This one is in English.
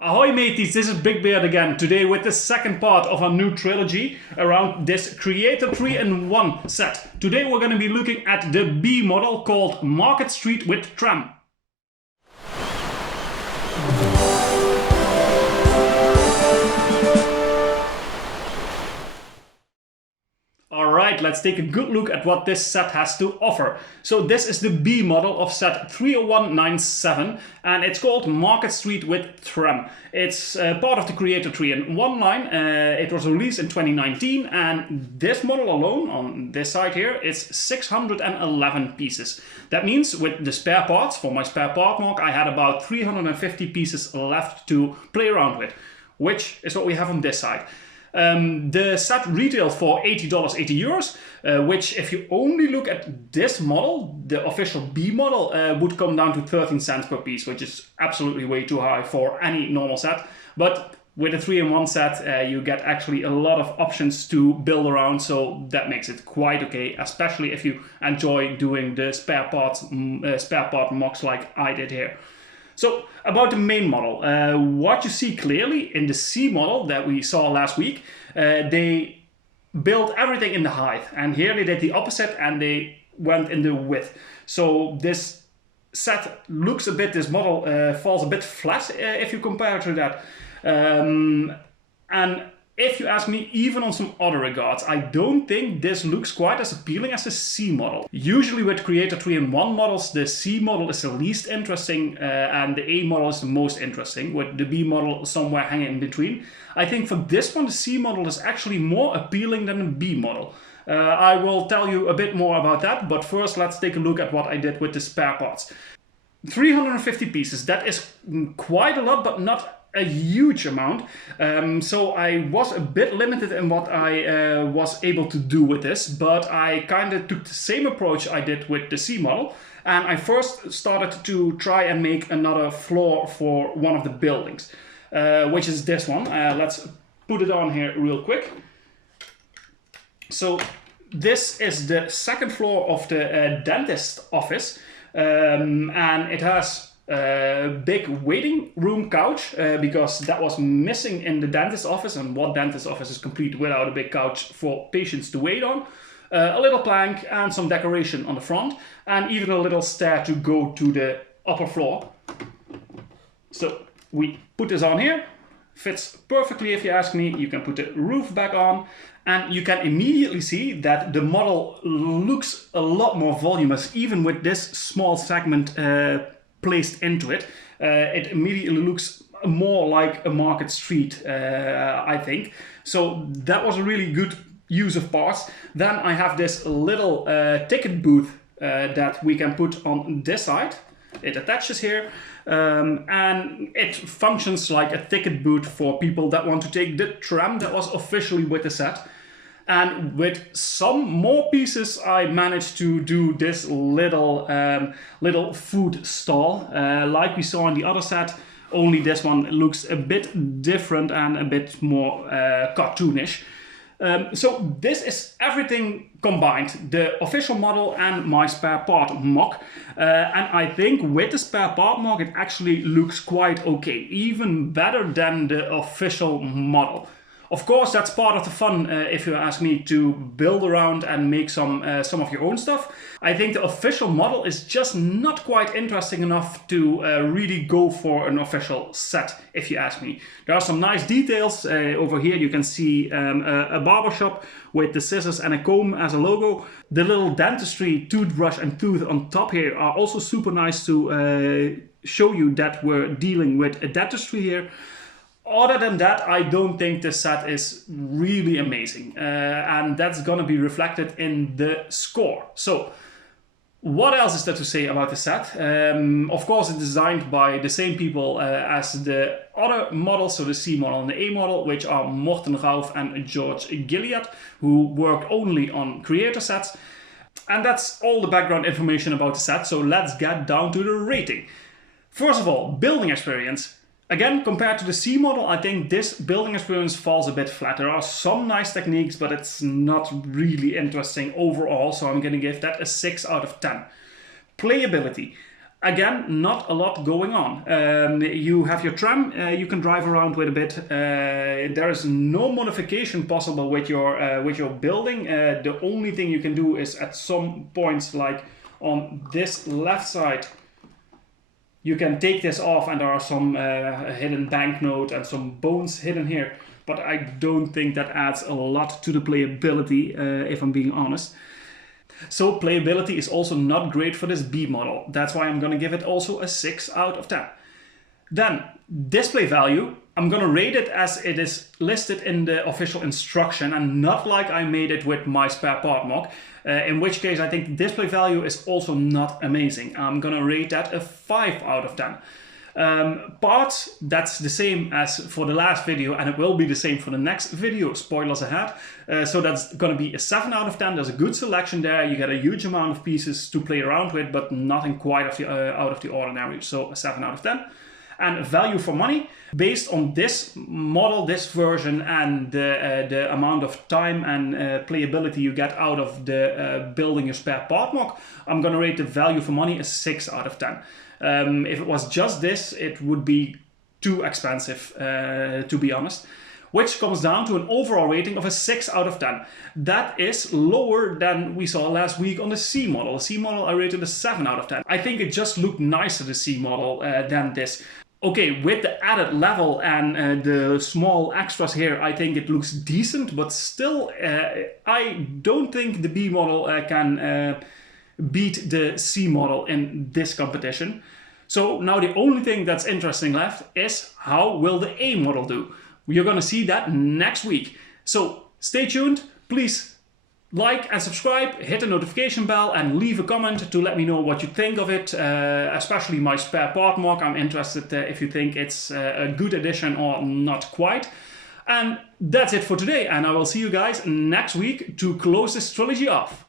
Ahoy mateys, this is BrickBeard again, today with the second part of our new trilogy around this Creator 3-in-1 set. Today we're going to be looking at the B model called Market Street with Tram. Alright, let's take a good look at what this set has to offer. So this is the B model of set 30197 and it's called Market Street with Tram. It's part of the Creator 3-in-1 line. It was released in 2019 and this model alone on this side here is 611 pieces. That means with the spare parts, for my spare part mark, I had about 350 pieces left to play around with, which is what we have on this side. The set retailed for $80, 80 euros, which if you only look at this model, the official B model, would come down to 13 cents per piece, which is absolutely way too high for any normal set. But with a 3-in-1 set, you get actually a lot of options to build around, so that makes it quite okay, especially if you enjoy doing the spare part mocks like I did here. So, about the main model, what you see clearly in the C model that we saw last week, they built everything in the height, and here they did the opposite and they went in the width. So this set looks a bit, this model falls a bit flat if you compare to that. And if you ask me, even on some other regards, I don't think this looks quite as appealing as the C model. Usually with Creator 3-in-1 models, the C model is the least interesting and the A model is the most interesting, with the B model somewhere hanging in between. I think for this one, the C model is actually more appealing than the B model. I will tell you a bit more about that, but first let's take a look at what I did with the spare parts. 350 pieces, that is quite a lot, but not a huge amount, so I was a bit limited in what I was able to do with this, but I kind of took the same approach I did with the C model, and I first started to try and make another floor for one of the buildings, which is this one. Let's put it on here real quick. So this is the second floor of the dentist office, and it has big waiting room couch because that was missing in the dentist office, and what dentist office is complete without a big couch for patients to wait on. A little plank and some decoration on the front, and even a little stair to go to the upper floor. So we put this on here, fits perfectly if you ask me. You can put the roof back on and you can immediately see that the model looks a lot more voluminous even with this small segment placed into it. It immediately looks more like a Market Street, I think. So that was a really good use of parts. Then I have this little ticket booth that we can put on this side. It attaches here and it functions like a ticket booth for people that want to take the tram that was officially with the set. And with some more pieces, I managed to do this little food stall, like we saw in the other set. Only this one looks a bit different and a bit more cartoonish. So this is everything combined, the official model and my spare part mock. And I think with the spare part mock, it actually looks quite okay, even better than the official model. Of course, that's part of the fun, if you ask me, to build around and make some of your own stuff. I think the official model is just not quite interesting enough to really go for an official set, if you ask me. There are some nice details. Over here you can see a barber shop with the scissors and a comb as a logo. The little dentistry toothbrush and tooth on top here are also super nice to show you that we're dealing with a dentistry here. Other than that, I don't think this set is really amazing, and that's gonna be reflected in the score. So, what else is there to say about the set? Of course, it's designed by the same people as the other models, so the C model and the A model, which are Morten Rauf and George Gilliatt, who worked only on Creator sets. And that's all the background information about the set, so let's get down to the rating. First of all, building experience. Again, compared to the C model, I think this building experience falls a bit flat. There are some nice techniques, but it's not really interesting overall, so I'm going to give that a 6 out of 10. Playability. Again, not a lot going on. You have your tram, you can drive around with a bit. There is no modification possible with your building. The only thing you can do is at some points, like on this left side, you can take this off and there are some hidden banknote and some bones hidden here. But I don't think that adds a lot to the playability, if I'm being honest. So playability is also not great for this B model. That's why I'm going to give it also a 6 out of 10. Then display value, I'm going to rate it as it is listed in the official instruction and not like I made it with my spare part mock, in which case I think display value is also not amazing. I'm going to rate that a 5 out of 10. Parts, that's the same as for the last video, and it will be the same for the next video, spoilers ahead. So that's going to be a 7 out of 10. There's a good selection there. You get a huge amount of pieces to play around with, but nothing quite out of the ordinary. So a 7 out of 10. And value for money, based on this model, this version, and the amount of time and playability you get out of the building your spare part mock, I'm going to rate the value for money a 6 out of 10. If it was just this, it would be too expensive, to be honest. Which comes down to an overall rating of a 6 out of 10. That is lower than we saw last week on the C model. The C model I rated a 7 out of 10. I think it just looked nicer, the C model, than this. Okay, with the added level and the small extras here, I think it looks decent, but still, I don't think the B model can beat the C model in this competition. So now the only thing that's interesting left is how will the A model do? You're going to see that next week. So stay tuned, please like and subscribe, hit the notification bell and leave a comment to let me know what you think of it, especially my spare part mock. I'm interested if you think it's a good addition or not quite. And that's it for today, and I will see you guys next week to close this trilogy off.